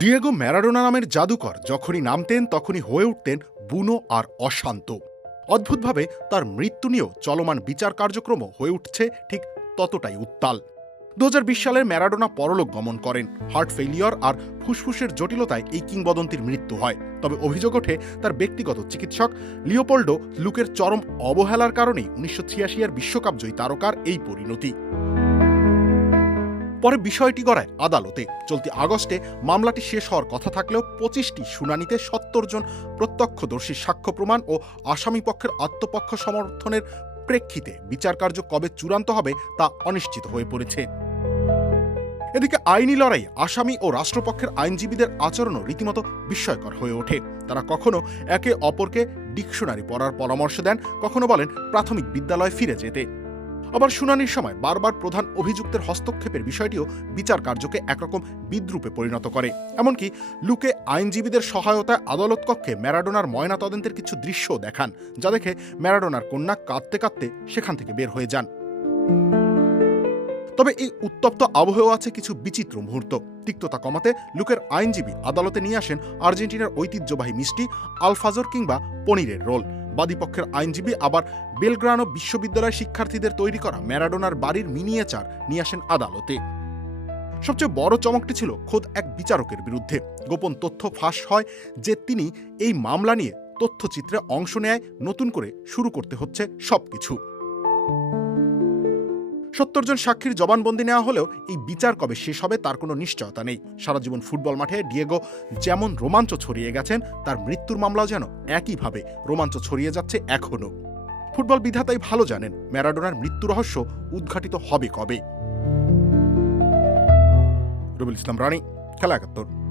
Diego Maradona নামের জাদুকর যখনই নামতেন তখনই হয়ে উঠতেন বুনো আর অশান্ত। অদ্ভুতভাবে তার মৃত্যু নিয়েও চলমান বিচার কার্যক্রমও হয়ে উঠছে ঠিক ততটাই উত্তাল। 2020 সালে ম্যারাডোনা পরলোক গমন করেন। হার্ট ফেইলিওর আর ফুসফুসের জটিলতায় এই কিংবদন্তির মৃত্যু হয়। তবে অভিযোগ ওঠে তার ব্যক্তিগত চিকিৎসক লিওপোল্ডো লুকের চরম অবহেলার কারণেই 1986 এর বিশ্বকাপ জয়ী তারকার এই পরিণতি। পরে বিষয়টি গড়ায় আদালতে। চলতি আগস্টে মামলাটি শেষ হওয়ার কথা থাকলেও 25টি শুনানিতে 70 জন প্রত্যক্ষদর্শীর সাক্ষ্য প্রমাণ ও আসামি পক্ষের আত্মপক্ষ সমর্থনের প্রেক্ষিতে বিচারকার্য কবে চূড়ান্ত হবে তা অনিশ্চিত হয়ে পড়েছে। এদিকে আইনি লড়াই আসামি ও রাষ্ট্রপক্ষের আইনজীবীদের আচরণও রীতিমতো বিস্ময়কর হয়ে ওঠে। তারা কখনো একে অপরকে ডিকশনারি পড়ার পরামর্শ দেন, কখনো বলেন প্রাথমিক বিদ্যালয়ে ফিরে যেতে। আবার শুনানির সময় বারবার প্রধান অভিযুক্তের হস্তক্ষেপের বিষয়টিও বিচার কার্যকে একরকম বিদ্রূপে পরিণত করে। এমনকি লুকে আইনজীবীদের সহায়তায় আদালত কক্ষে ম্যারাডোনার ময়নাতদন্তের কিছু দৃশ্যও দেখান, যা দেখে ম্যারাডোনার কন্যা কাঁদতে কাঁদতে সেখান থেকে বের হয়ে যান। তবে এই উত্তপ্ত আবহেও আছে কিছু বিচিত্র মুহূর্ত। তিক্ততা কমাতে লুকের আইনজীবী আদালতে নিয়ে আসেন আর্জেন্টিনার ঐতিহ্যবাহী মিষ্টি আলফাজোর কিংবা পনিরের রোল। বাদীপক্ষের আইনজীবী আবার বেলগ্রানো বিশ্ববিদ্যালয়ের শিক্ষার্থীদের তৈরি করা ম্যারাডোনার বাড়ির মিনিয়েচার নিয়ে আসেন আদালতে। সবচেয়ে বড় চমকটি ছিল খোদ এক বিচারকের বিরুদ্ধে। গোপন তথ্য ফাঁস হয় যে তিনি এই মামলা নিয়ে তথ্যচিত্রে অংশ নেয়, নতুন করে শুরু করতে হচ্ছে সবকিছু। 70 জন সাক্ষীর জবানবন্দি নেওয়া হলেও এই বিচার কবে শেষ হবে তার কোনো নিশ্চয়তা নেই। সারা জীবন ফুটবল মাঠে ডিয়েগো যেমন রোমাঞ্চ ছড়িয়ে গেছেন, তার মৃত্যুর মামলাও যেন একইভাবে রোমাঞ্চ ছড়িয়ে যাচ্ছে এখনো। ফুটবল বিধাতাই ভালো জানেন ম্যারাডোনার মৃত্যু রহস্য উদ্ঘাটিত হবে কবে। রুবেল ইসলাম রানী, খেলা 71।